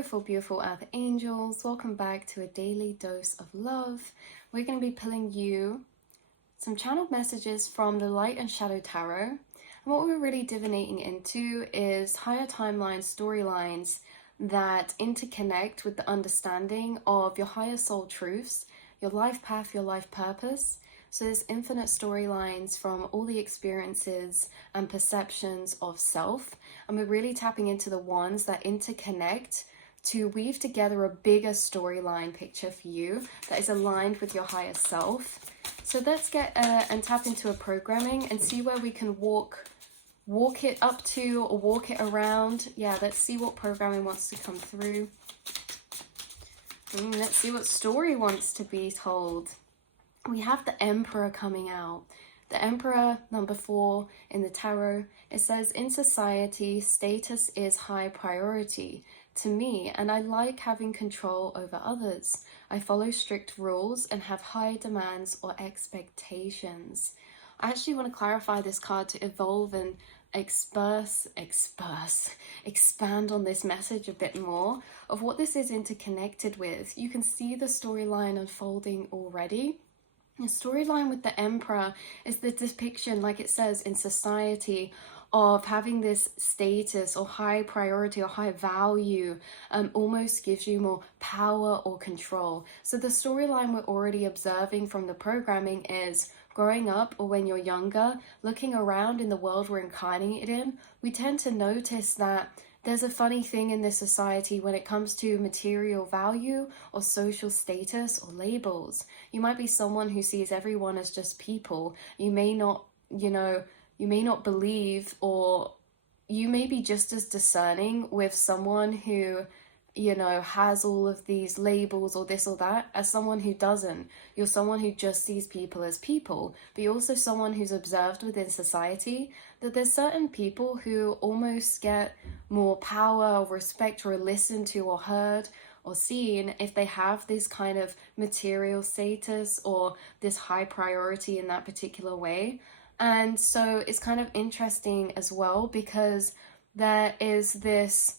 beautiful, beautiful Earth Angels. Welcome back to a daily dose of love. We're going to be pulling you some channeled messages from the Light and Shadow Tarot. And what we're really divinating into is higher timelines, storylines that interconnect with the understanding of your higher soul truths, your life path, your life purpose. So there's infinite storylines from all the experiences and perceptions of self. And we're really tapping into the ones that interconnect to weave together a bigger storyline picture for you that is aligned with your higher self. So let's get and tap into a programming and see where we can walk it up to or walk it around. Yeah, let's see what programming wants to come through. Let's see what story wants to be told. We have the Emperor coming out. The Emperor, number 4 in the tarot. It says, in society, status is high priority to me, and I like having control over others. I follow strict rules and have high demands or expectations. I actually want to clarify this card to evolve and expand on this message a bit more of what this is interconnected with. You can see the storyline unfolding already. The storyline with the Emperor is the depiction, like it says, in society of having this status or high priority or high value, almost gives you more power or control. So the storyline we're already observing from the programming is growing up or when you're younger, looking around in the world we're incarnated in, we tend to notice that there's a funny thing in this society when it comes to material value or social status or labels. You might be someone who sees everyone as just people. You may not, you may not believe, or you may be just as discerning with someone who, has all of these labels or this or that as someone who doesn't. You're someone who just sees people as people, but you're also someone who's observed within society that there's certain people who almost get more power or respect or listened to or heard or seen if they have this kind of material status or this high priority in that particular way. And so it's kind of interesting as well, because there is this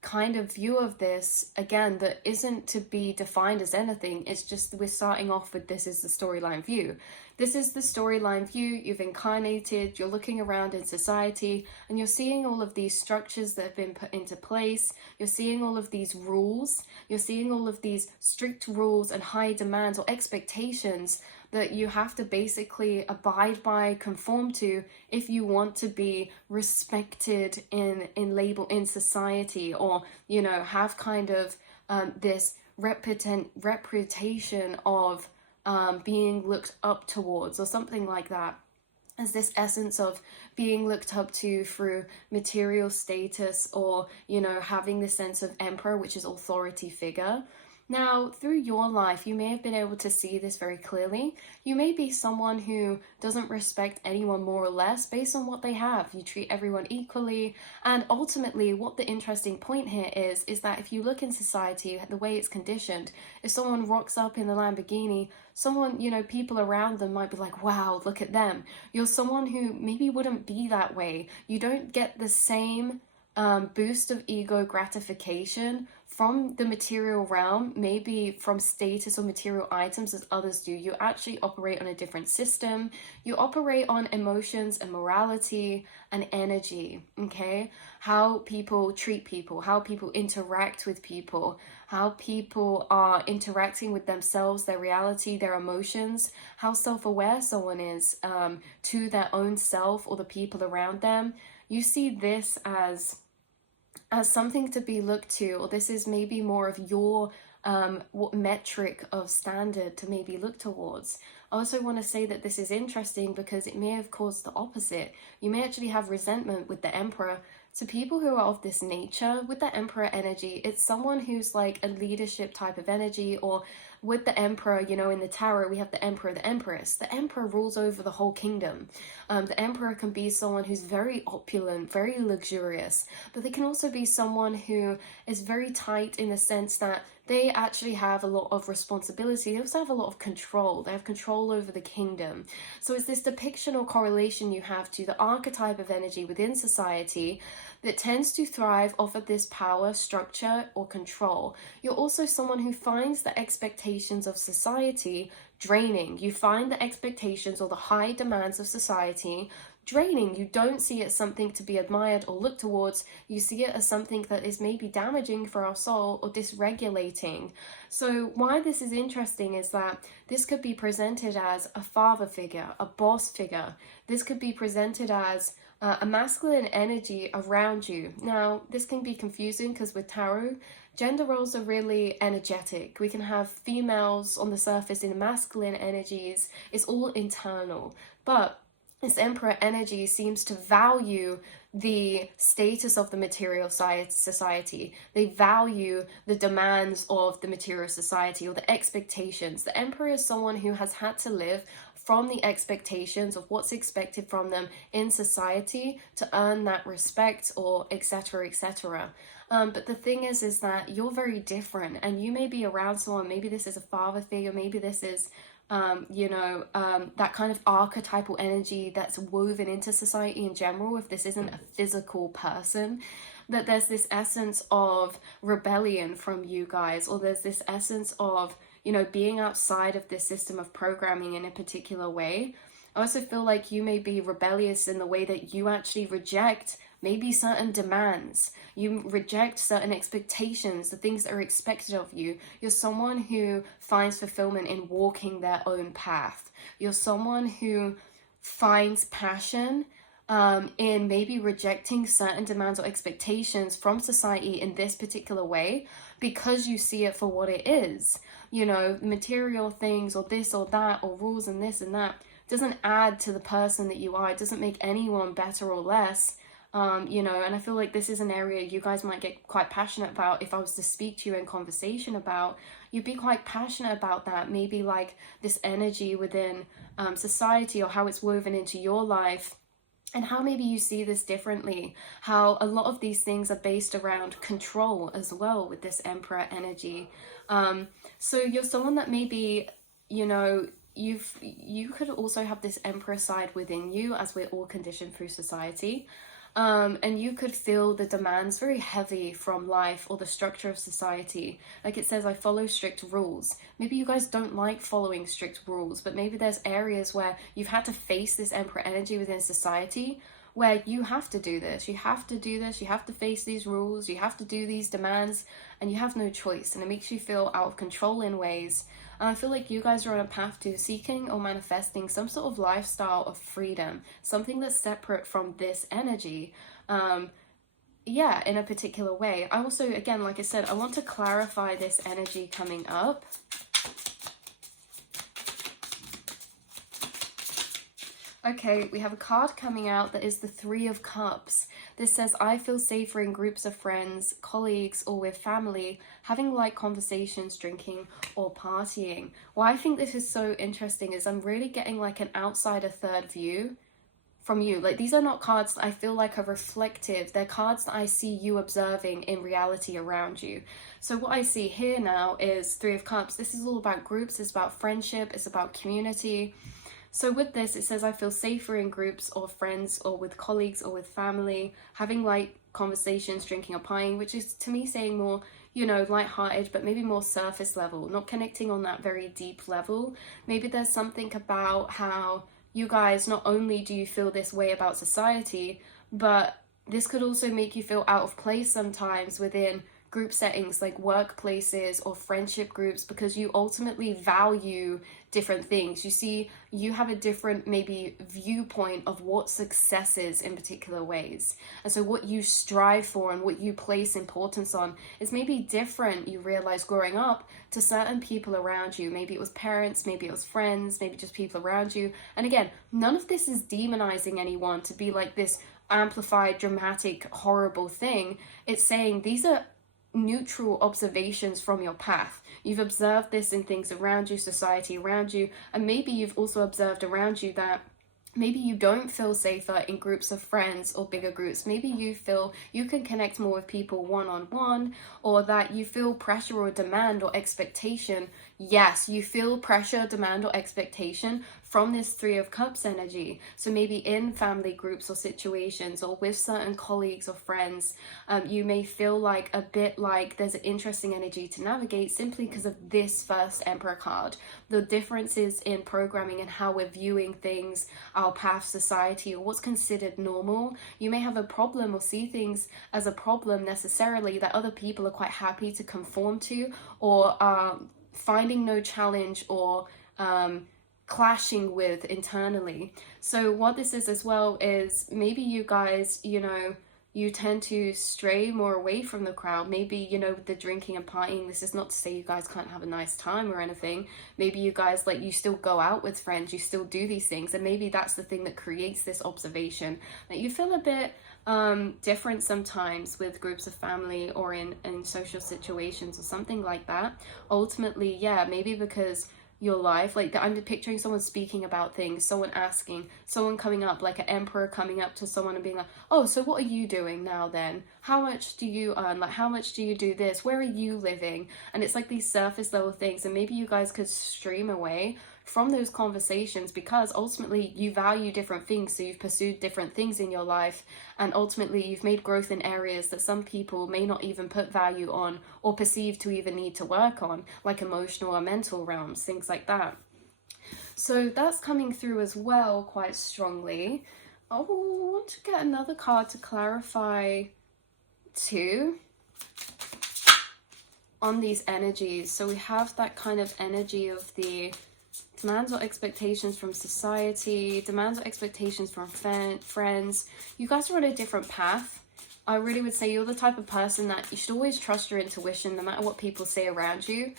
kind of view of this, again, that isn't to be defined as anything. It's just we're starting off with this is the storyline view. This is the storyline view. You've incarnated, you're looking around in society, and you're seeing all of these structures that have been put into place. You're seeing all of these rules. You're seeing all of these strict rules and high demands or expectations that you have to basically abide by, conform to, if you want to be respected in society, or have kind of this reputation of being looked up towards or something like that, as this essence of being looked up to through material status, or having this sense of emperor, which is authority figure. Now, through your life, you may have been able to see this very clearly. You may be someone who doesn't respect anyone more or less based on what they have. You treat everyone equally. And ultimately, what the interesting point here is that if you look in society, the way it's conditioned, if someone rocks up in a Lamborghini, someone, people around them might be like, wow, look at them. You're someone who maybe wouldn't be that way. You don't get the same boost of ego gratification from the material realm, maybe from status or material items, as others do. You actually operate on a different system. You operate on emotions and morality and energy, okay? How people treat people, how people interact with people, how people are interacting with themselves, their reality, their emotions, how self-aware someone is to their own self or the people around them. You see this as something to be looked to, or this is maybe more of your what metric of standard to maybe look towards. I also want to say that this is interesting because it may have caused the opposite. You may actually have resentment with the Emperor. To people who are of this nature, with the Emperor energy, it's someone who's like a leadership type of energy, or with the Emperor, in the tarot, we have the Emperor, the Empress. The Emperor rules over the whole kingdom. The Emperor can be someone who's very opulent, very luxurious, but they can also be someone who is very tight in the sense that they actually have a lot of responsibility. They also have a lot of control. They have control over the kingdom. So it's this depiction or correlation you have to the archetype of energy within society that tends to thrive off of this power, structure, or control. You're also someone who finds the expectations of society draining. You find the expectations or the high demands of society draining. You don't see it as something to be admired or looked towards. You see it as something that is maybe damaging for our soul or dysregulating. So why this is interesting is that this could be presented as a father figure, a boss figure. This could be presented as a masculine energy around you. Now, this can be confusing because with tarot, gender roles are really energetic. We can have females on the surface in masculine energies. It's all internal. But this Emperor energy seems to value the status of the material society. They value the demands of the material society or the expectations. The Emperor is someone who has had to live from the expectations of what's expected from them in society to earn that respect, or etc, etc. But the thing is that you're very different, and you may be around someone, maybe this is a father figure, maybe this is that kind of archetypal energy that's woven into society in general, if this isn't a physical person, that there's this essence of rebellion from you guys, or there's this essence of, being outside of this system of programming in a particular way. I also feel like you may be rebellious in the way that you actually reject maybe certain demands. You reject certain expectations, the things that are expected of you. You're someone who finds fulfillment in walking their own path. You're someone who finds passion in maybe rejecting certain demands or expectations from society in this particular way, because you see it for what it is. Material things or this or that or rules and this and that doesn't add to the person that you are. It doesn't make anyone better or less. And I feel like this is an area you guys might get quite passionate about. If I was to speak to you in conversation about, you'd be quite passionate about that. Maybe like this energy within society, or how it's woven into your life, and how maybe you see this differently. How a lot of these things are based around control as well with this Emperor energy. So you're someone that maybe, you could also have this Emperor side within you, as we're all conditioned through society. And you could feel the demands very heavy from life or the structure of society. Like it says, I follow strict rules. Maybe you guys don't like following strict rules, but maybe there's areas where you've had to face this Emperor energy within society, where you have to do this, you have to do this, you have to face these rules, you have to do these demands, and you have no choice. And it makes you feel out of control in ways. And I feel like you guys are on a path to seeking or manifesting some sort of lifestyle of freedom, something that's separate from this energy. In a particular way. I also, again, like I said, I want to clarify this energy coming up. Okay, we have a card coming out that is the Three of Cups. This says, I feel safer in groups of friends, colleagues, or with family, having light conversations, drinking, or partying. Why I think this is so interesting is I'm really getting like an outsider third view from you. Like, these are not cards that I feel like are reflective. They're cards that I see you observing in reality around you. So what I see here now is Three of Cups. This is all about groups. It's about friendship. It's about community. So with this, it says, I feel safer in groups or friends or with colleagues or with family, having light conversations, drinking or partying, which is to me saying more, lighthearted, but maybe more surface level, not connecting on that very deep level. Maybe there's something about how you guys, not only do you feel this way about society, but this could also make you feel out of place sometimes within group settings like workplaces or friendship groups, because you ultimately value different things. You see, you have a different maybe viewpoint of what success is in particular ways. And so what you strive for and what you place importance on is maybe different, you realize, growing up to certain people around you. Maybe it was parents, maybe it was friends, maybe just people around you. And again, none of this is demonizing anyone to be like this amplified, dramatic, horrible thing. It's saying these are neutral observations from your path. You've observed this in things around you, society around you, and maybe you've also observed around you that maybe you don't feel safer in groups of friends or bigger groups. Maybe you feel you can connect more with people one-on-one, or that you feel pressure or demand or expectation. Yes, you feel pressure, demand, or expectation from this Three of Cups energy. So maybe in family groups or situations or with certain colleagues or friends, you may feel like a bit like there's an interesting energy to navigate simply because of this first Emperor card. The differences in programming and how we're viewing things, our path, society, or what's considered normal. You may have a problem or see things as a problem necessarily that other people are quite happy to conform to, or finding no challenge or clashing with internally. So what this is as well is maybe you guys, you know, you tend to stray more away from the crowd. Maybe, you know, with the drinking and partying, this is not to say you guys can't have a nice time or anything. Maybe you guys, like, you still go out with friends, you still do these things, and maybe that's the thing that creates this observation that you feel a bit different sometimes with groups of family or in social situations or something like that. Ultimately, yeah, maybe because your life, like, I'm picturing someone speaking about things, someone asking, someone coming up, like an emperor coming up to someone and being like, oh, so what are you doing now then? How much do you earn? Like, how much do you do this? Where are you living? And it's like these surface level things, and maybe you guys could stream away from those conversations because ultimately you value different things, so you've pursued different things in your life, and ultimately you've made growth in areas that some people may not even put value on or perceive to even need to work on, like emotional or mental realms, things like that. So that's coming through as well quite strongly. Oh, I want to get another card to clarify too on these energies. So we have that kind of energy of the demands or expectations from society, demands or expectations from friends. You guys are on a different path. I really would say you're the type of person that you should always trust your intuition no matter what people say around you,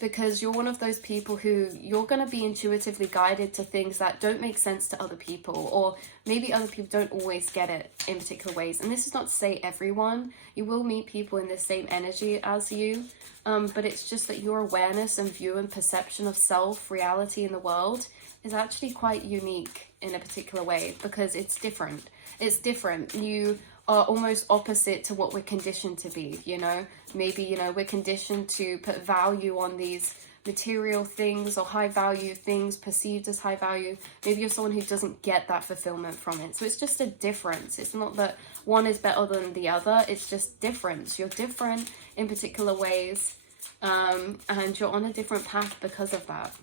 because you're one of those people who you're going to be intuitively guided to things that don't make sense to other people, or maybe other people don't always get it in particular ways. And this is not to say everyone. You will meet people in the same energy as you, but it's just that your awareness and view and perception of self, reality in the world is actually quite unique in a particular way because it's different. It's different. You are almost opposite to what we're conditioned to be, you know? Maybe, you know, we're conditioned to put value on these material things or high value things perceived as high value. Maybe you're someone who doesn't get that fulfillment from it. So it's just a difference. It's not that one is better than the other. It's just difference. You're different in particular ways, and you're on a different path because of that.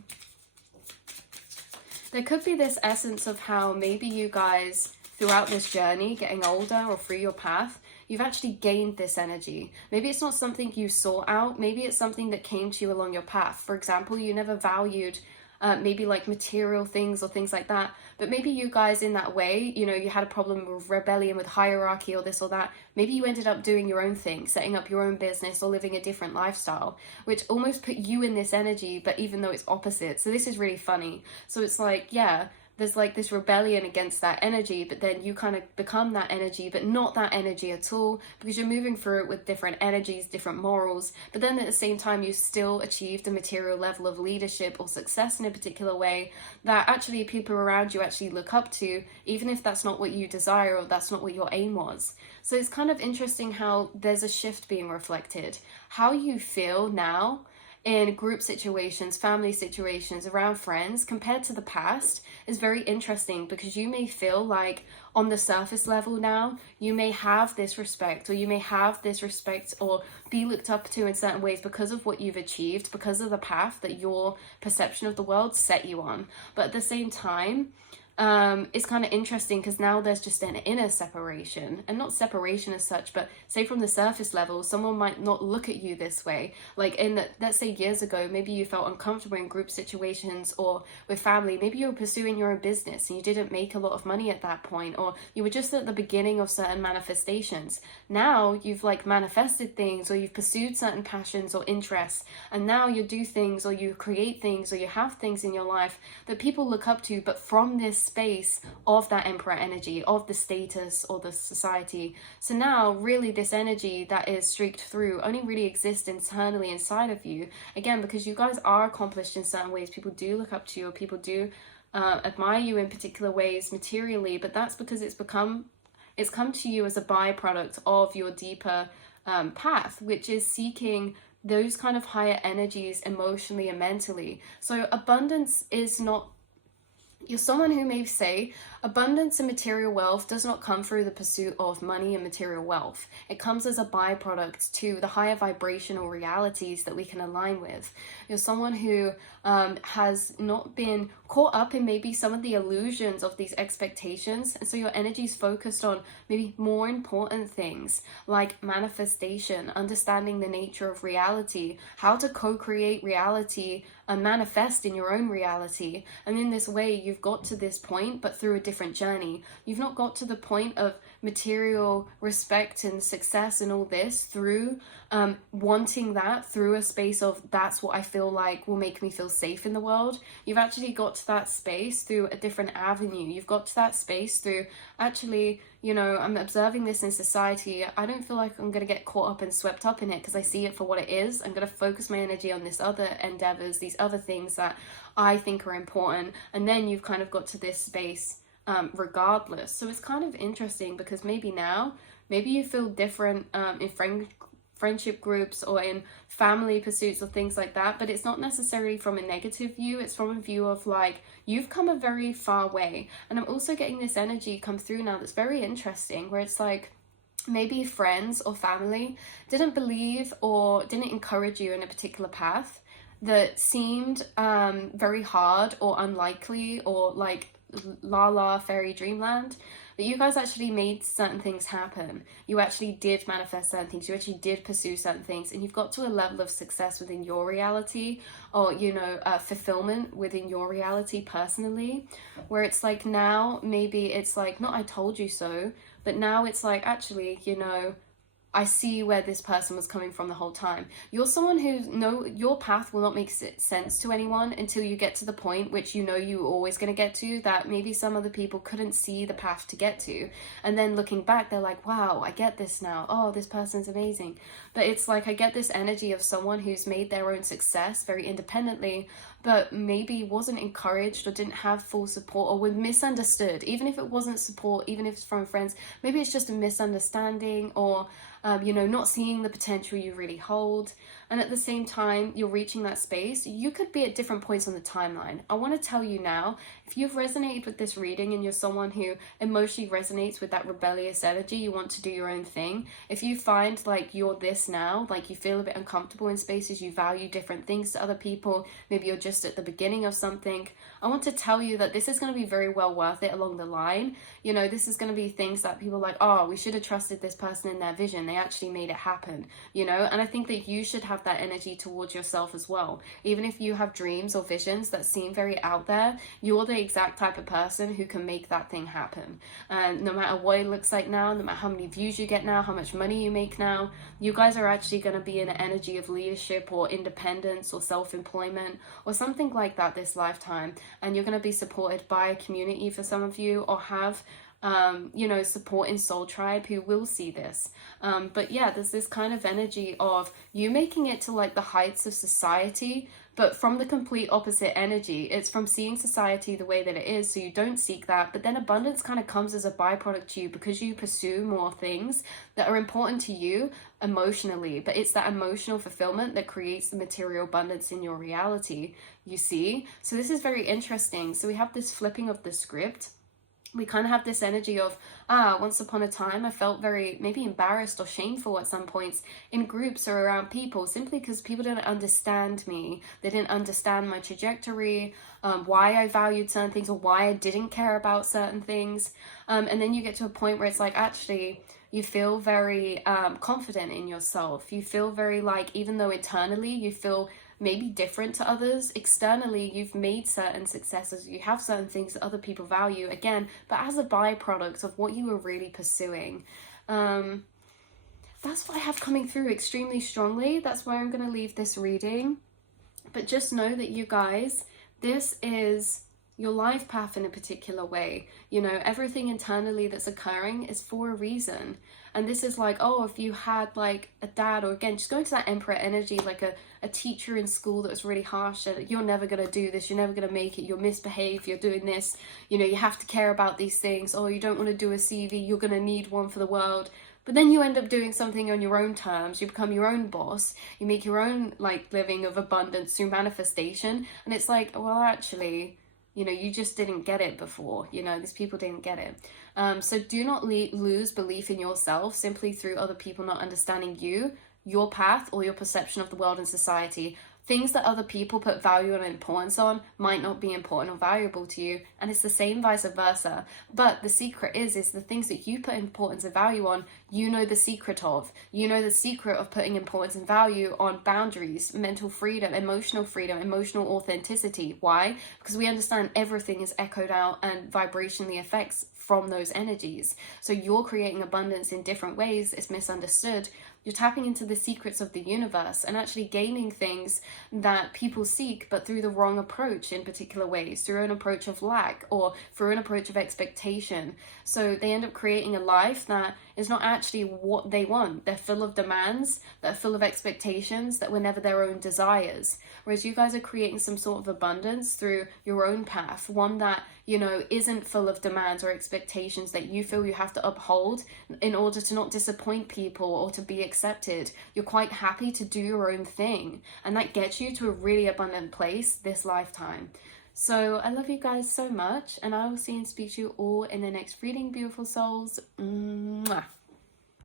There could be this essence of how maybe you guys, throughout this journey, getting older or through your path, you've actually gained this energy. Maybe it's not something you sought out. Maybe it's something that came to you along your path. For example, you never valued maybe like material things or things like that. But maybe you guys in that way, you know, you had a problem with rebellion, with hierarchy or this or that. Maybe you ended up doing your own thing, setting up your own business or living a different lifestyle, which almost put you in this energy, but even though it's opposite. So this is really funny. So it's like, yeah, there's like this rebellion against that energy, but then you kind of become that energy, but not that energy at all, because you're moving through it with different energies, different morals. But then at the same time, you still achieved a material level of leadership or success in a particular way that actually people around you actually look up to, even if that's not what you desire or that's not what your aim was. So it's kind of interesting how there's a shift being reflected. How you feel now in group situations, family situations, around friends, compared to the past is very interesting, because you may feel like on the surface level now, you may have this respect, or you may have this respect or be looked up to in certain ways because of what you've achieved, because of the path that your perception of the world set you on. But at the same time, it's kind of interesting because now there's just an inner separation, and not separation as such, but say from the surface level, someone might not look at you this way. Like let's say years ago, maybe you felt uncomfortable in group situations or with family. Maybe you were pursuing your own business and you didn't make a lot of money at that point, or you were just at the beginning of certain manifestations. Now you've like manifested things, or you've pursued certain passions or interests, and now you do things or you create things or you have things in your life that people look up to, but from this space of that emperor energy, of the status or the society. So now really this energy that is streaked through only really exists internally inside of you, again because you guys are accomplished in certain ways. People do look up to you, or people do admire you in particular ways materially, but that's because it's come to you as a byproduct of your deeper path, which is seeking those kind of higher energies emotionally and mentally. So abundance is not You're someone who may say abundance and material wealth does not come through the pursuit of money and material wealth. It comes as a byproduct to the higher vibrational realities that we can align with. You're someone who has not been caught up in maybe some of the illusions of these expectations, and so your energy is focused on maybe more important things like manifestation, understanding the nature of reality, how to co-create reality and manifest in your own reality. And in this way, you've got to this point, but through a different journey. You've not got to the point of material respect and success and all this through wanting that through a space of that's what I feel like will make me feel safe in the world. You've actually got to that space through a different avenue. You've got to that space through actually, you know, I'm observing this in society. I don't feel like I'm going to get caught up and swept up in it because I see it for what it is. I'm going to focus my energy on this other endeavors, these other things that I think are important. And then you've kind of got to this space regardless. So it's kind of interesting because maybe now, maybe you feel different in friendship groups or in family pursuits or things like that, but it's not necessarily from a negative view. It's from a view of like, you've come a very far way. And I'm also getting this energy come through now that's very interesting, where it's like maybe friends or family didn't believe or didn't encourage you in a particular path that seemed very hard or unlikely or like la la fairy dreamland, but you guys actually made certain things happen. You actually did manifest certain things. You actually did pursue certain things, and you've got to a level of success within your reality, or you know, fulfillment within your reality personally, where it's like now maybe it's like not I told you so, but now it's like actually, you know, I see where this person was coming from the whole time. You're someone who your path will not make sense to anyone until you get to the point which you know you're always going to get to, that maybe some other people couldn't see the path to get to. And then looking back, they're like, wow, I get this now. Oh, this person's amazing. But it's like I get this energy of someone who's made their own success very independently, but maybe wasn't encouraged or didn't have full support or was misunderstood. Even if it wasn't support, even if it's from friends, maybe it's just a misunderstanding or you know, not seeing the potential you really hold. And at the same time, you're reaching that space. You could be at different points on the timeline. I want to tell you now, if you've resonated with this reading and you're someone who emotionally resonates with that rebellious energy, you want to do your own thing. If you find like you're this now, like you feel a bit uncomfortable in spaces, you value different things to other people, maybe you're just at the beginning of something, I want to tell you that this is going to be very well worth it along the line. You know, this is going to be things that people are like, oh, we should have trusted this person in their vision. They actually made it happen, you know? And I think that you should have that energy towards yourself as well. Even if you have dreams or visions that seem very out there, you're the exact type of person who can make that thing happen. And no matter what it looks like now, no matter how many views you get now, how much money you make now, you guys are actually going to be in an energy of leadership or independence or self-employment or something like that this lifetime. And you're going to be supported by a community for some of you, or have you know, support in Soul Tribe who will see this. But yeah, there's this kind of energy of you making it to like the heights of society, but from the complete opposite energy. It's from seeing society the way that it is, so you don't seek that, but then abundance kind of comes as a byproduct to you because you pursue more things that are important to you emotionally. But it's that emotional fulfillment that creates the material abundance in your reality, you see? So this is very interesting. So we have this flipping of the script. We kind of have this energy of, once upon a time I felt very maybe embarrassed or shameful at some points in groups or around people, simply because people didn't understand me. They didn't understand my trajectory, why I valued certain things or why I didn't care about certain things. And then you get to a point where it's like, actually, you feel very confident in yourself. You feel very like, even though internally you feel maybe different to others, externally you've made certain successes, you have certain things that other people value, again, but as a byproduct of what you were really pursuing. That's what I have coming through extremely strongly. That's where I'm going to leave this reading. But just know that you guys, this is your life path in a particular way. You know, everything internally that's occurring is for a reason. And this is like, oh, if you had like a dad, or again, just going to that Emperor energy, like a teacher in school that was really harsh, and you're never going to do this, you're never going to make it, you'll misbehave, you're doing this, you know, you have to care about these things, oh, you don't want to do a CV, you're going to need one for the world. But then you end up doing something on your own terms, you become your own boss, you make your own like living of abundance through manifestation, and it's like, well, actually, You know, you just didn't get it before. You know, these people didn't get it. So do not lose belief in yourself simply through other people not understanding you, your path, or your perception of the world and society. Things that other people put value and importance on might not be important or valuable to you, and it's the same vice versa. But the secret is the things that you put importance and value on, you know the secret of. You know the secret of putting importance and value on boundaries, mental freedom, emotional authenticity. Why? Because we understand everything is echoed out and vibrationally affects from those energies. So you're creating abundance in different ways. It's misunderstood. You're tapping into the secrets of the universe and actually gaining things that people seek, but through the wrong approach in particular ways, through an approach of lack or through an approach of expectation. So they end up creating a life that is not actually what they want. They're full of demands, they're full of expectations that were never their own desires. Whereas you guys are creating some sort of abundance through your own path, one that, you know, isn't full of demands or expectations that you feel you have to uphold in order to not disappoint people or to be accepted. You're quite happy to do your own thing, and that gets you to a really abundant place this lifetime. So I love you guys so much, and I will see and speak to you all in the next reading, beautiful souls. Mwah.